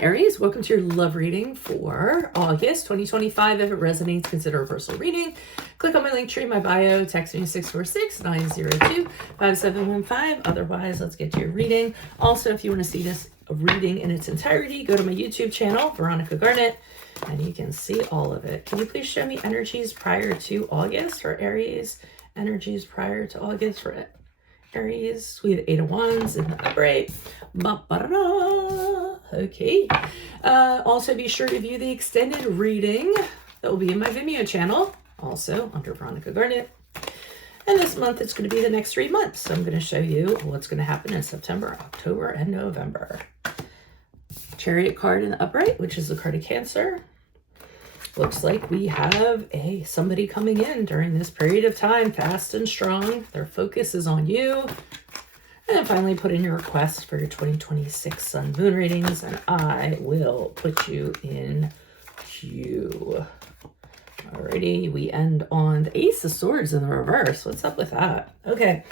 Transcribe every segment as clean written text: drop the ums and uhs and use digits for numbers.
Aries, welcome to your love reading for August 2025. If it resonates, consider a personal reading. Click on my link tree in my bio, text me 646-902-5715. Otherwise, let's get to your reading. Also, if you want to see this reading in its entirety, go to my YouTube channel, Veronica Garnett, and you can see all of it. Can you please show me energies prior to August for Aries? Energies prior to August for Aries. We have 8 of Wands in the upright. Okay. Also, be sure to view the extended reading that will be in my Vimeo channel, also under Veronica Garnett. And this month, it's going to be the next 3 months. So I'm going to show you what's going to happen in September, October, and November. Chariot card in the upright, which is the card of Cancer. Looks like we have somebody coming in during this period of time, fast and strong. Their focus is on you. And then finally put in your request for your 2026 Sun Moon readings, and I will put you in queue. Alrighty, we end on the Ace of Swords in the reverse. What's up with that? Okay,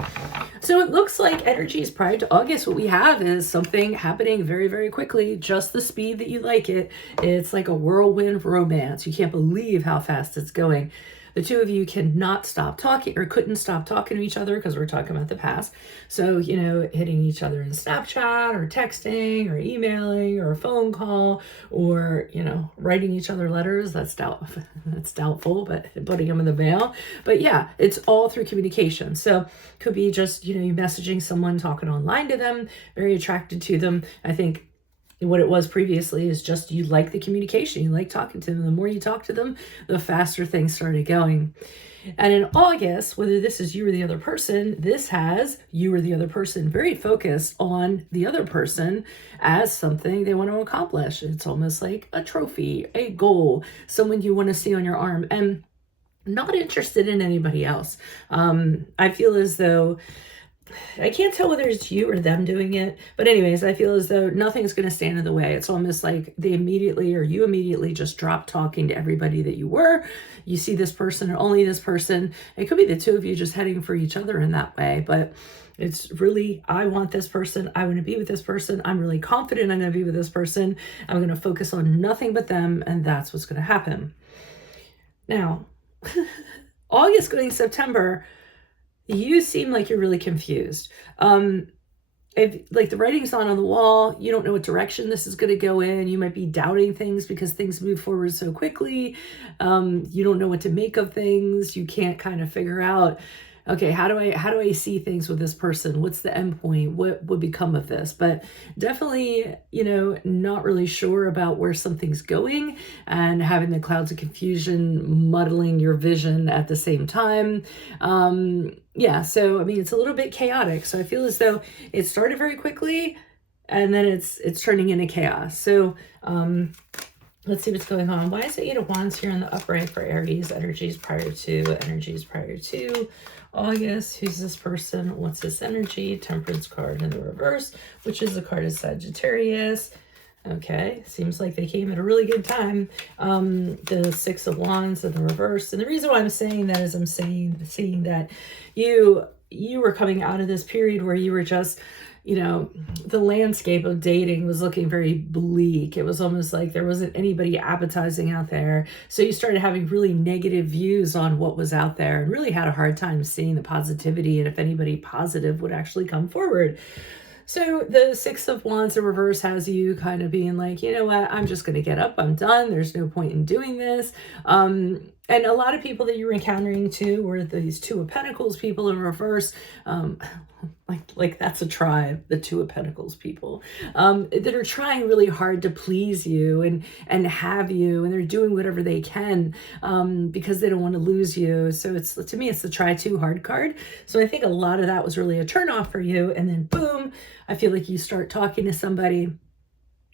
so it looks like energies prior to August, what we have is something happening very, very quickly, just the speed that you like it. It's like a whirlwind romance. You can't believe how fast it's going. The two of you cannot stop talking, or couldn't stop talking to each other, because we're talking about the past. So, you know, hitting each other in Snapchat or texting or emailing or a phone call, or, you know, writing each other letters. That's doubtful, but putting them in the mail. But yeah, it's all through communication. So could be just, you know, you messaging someone, talking online to them, very attracted to them. I think what it was previously is just you like the communication, you like talking to them. The more you talk to them, the faster things started going. And in August, whether this is you or the other person, this has you or the other person very focused on the other person as something they want to accomplish. It's almost like a trophy, a goal, someone you want to see on your arm, and not interested in anybody else. I feel as though, I can't tell whether it's you or them doing it, but anyways, I feel as though nothing's going to stand in the way. It's almost like they immediately, or you immediately, just drop talking to everybody that you were. You see this person or only this person. It could be the two of you just heading for each other in that way, but it's really, I want this person. I want to be with this person. I'm really confident I'm going to be with this person. I'm going to focus on nothing but them, and that's what's going to happen. Now, August going September, you seem like you're really confused. If like the writing's not on the wall, you don't know what direction this is going to go in. You might be doubting things because things move forward so quickly. You don't know what to make of things. You can't kind of figure out, okay, how do I see things with this person? What's the end point? What would become of this? But definitely, you know, not really sure about where something's going, and having the clouds of confusion muddling your vision at the same time. Yeah, so I mean, it's a little bit chaotic. So I feel as though it started very quickly, and then it's turning into chaos. So let's see what's going on. Why is the 8 of Wands here in the upright for Aries? Energies prior to August. Who's this person? What's this energy? Temperance card in the reverse, which is the card of Sagittarius. Okay, seems like they came at a really good time. The 6 of Wands in the reverse. And the reason why I'm saying that is I'm seeing that you were coming out of this period where you were just, you know, the landscape of dating was looking very bleak. It was almost like there wasn't anybody appetizing out there. So you started having really negative views on what was out there, and really had a hard time seeing the positivity and if anybody positive would actually come forward. So the 6 of Wands in reverse has you kind of being like, you know what, I'm just going to get up. I'm done. There's no point in doing this. And a lot of people that you were encountering too were these 2 of Pentacles people in reverse. Like that's a tribe, the 2 of Pentacles people, that are trying really hard to please you and have you, and they're doing whatever they can because they don't want to lose you. So it's, to me, it's the try too hard card. So I think a lot of that was really a turnoff for you. And then boom, I feel like you start talking to somebody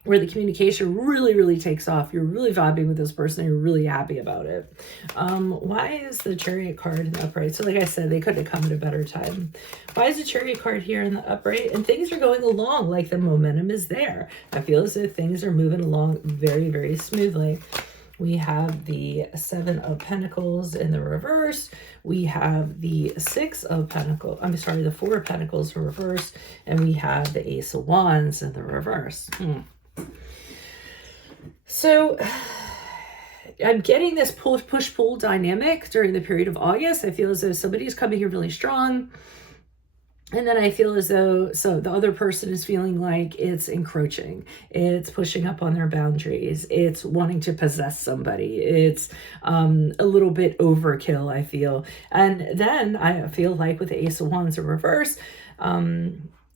where the communication really, really takes off. You're really vibing with this person. You're really happy about it. Why is the Chariot card in the upright? So like I said, they couldn't have come at a better time. Why is the Chariot card here in the upright? And things are going along, like the momentum is there. I feel as if things are moving along very, very smoothly. We have the 7 of Pentacles in the reverse. We have the 6 of Pentacles. I'm sorry, the 4 of Pentacles in reverse. And we have the Ace of Wands in the reverse. So I'm getting this push-pull dynamic during the period of August. I feel as though somebody's coming here really strong. And then I feel as though the other person is feeling like it's encroaching. It's pushing up on their boundaries. It's wanting to possess somebody. It's a little bit overkill, I feel. And then I feel like with the Ace of Wands in reverse,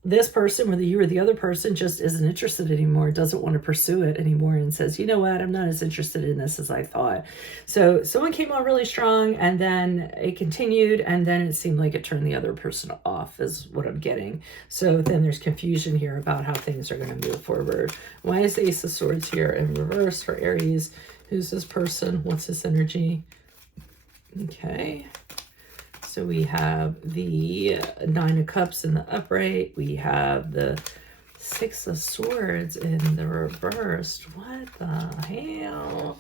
this person, whether you or the other person, just isn't interested anymore, doesn't want to pursue it anymore, and says, you know what, I'm not as interested in this as I thought. So someone came on really strong, and then it continued, and then it seemed like it turned the other person off, is what I'm getting. So then there's confusion here about how things are going to move forward. Why is the Ace of Swords here in reverse for Aries? Who's this person? What's this energy? Okay. So we have the Nine of Cups in the upright. We have the Six of Swords in the reversed. What the hell?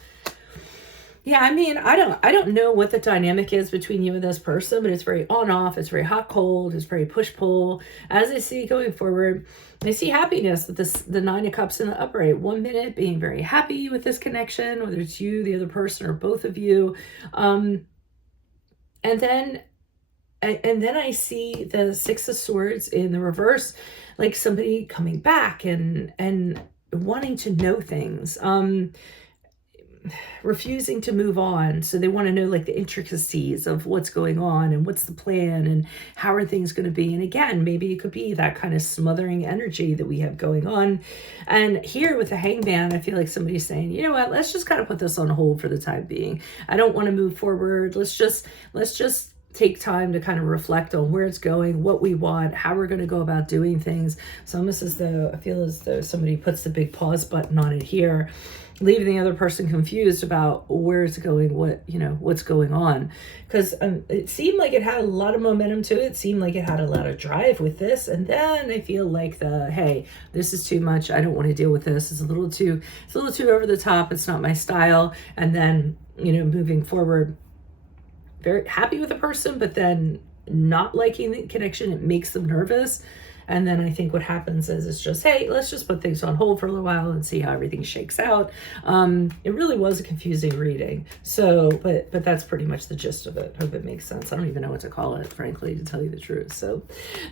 Yeah, I mean, I don't know what the dynamic is between you and this person, but it's very on-off. It's very hot-cold. It's very push-pull. As I see going forward, I see happiness with the Nine of Cups in the upright. 1 minute being very happy with this connection, whether it's you, the other person, or both of you. And then I see the Six of Swords in the reverse, like somebody coming back and wanting to know things, refusing to move on. So they want to know like the intricacies of what's going on and what's the plan and how are things going to be. And again, maybe it could be that kind of smothering energy that we have going on. And here with the Hangman, I feel like somebody's saying, you know what, let's just kind of put this on hold for the time being. I don't want to move forward. Let's just take time to kind of reflect on where it's going, what we want, how we're going to go about doing things. It's almost as though, I feel as though somebody puts the big pause button on it here, leaving the other person confused about where it's going, what's going on. Because it seemed like it had a lot of momentum to it. It seemed like it had a lot of drive with this. And then I feel like hey, this is too much. I don't want to deal with this. It's a little too over the top. It's not my style. And then, moving forward, very happy with a person, but then not liking the connection. It makes them nervous. And then I think what happens is it's just, hey, let's just put things on hold for a little while and see how everything shakes out. It really was a confusing reading. So, but that's pretty much the gist of it. Hope it makes sense. I don't even know what to call it, frankly, to tell you the truth. So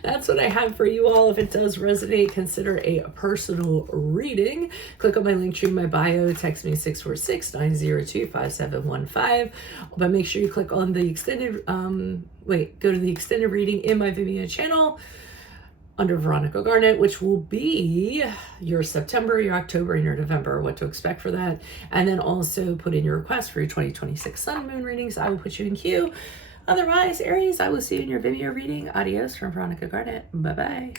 that's what I have for you all. If it does resonate, consider a personal reading. Click on my link tree in my bio. Text me 646-902-5715. But make sure you click on the extended, go to the extended reading in my Vimeo channel under Veronica Garnett, which will be your September, your October, and your November, what to expect for that. And then also put in your request for your 2026 Sun and Moon readings. I will put you in queue. Otherwise, Aries, I will see you in your Vimeo reading. Adios from Veronica Garnett. Bye-bye.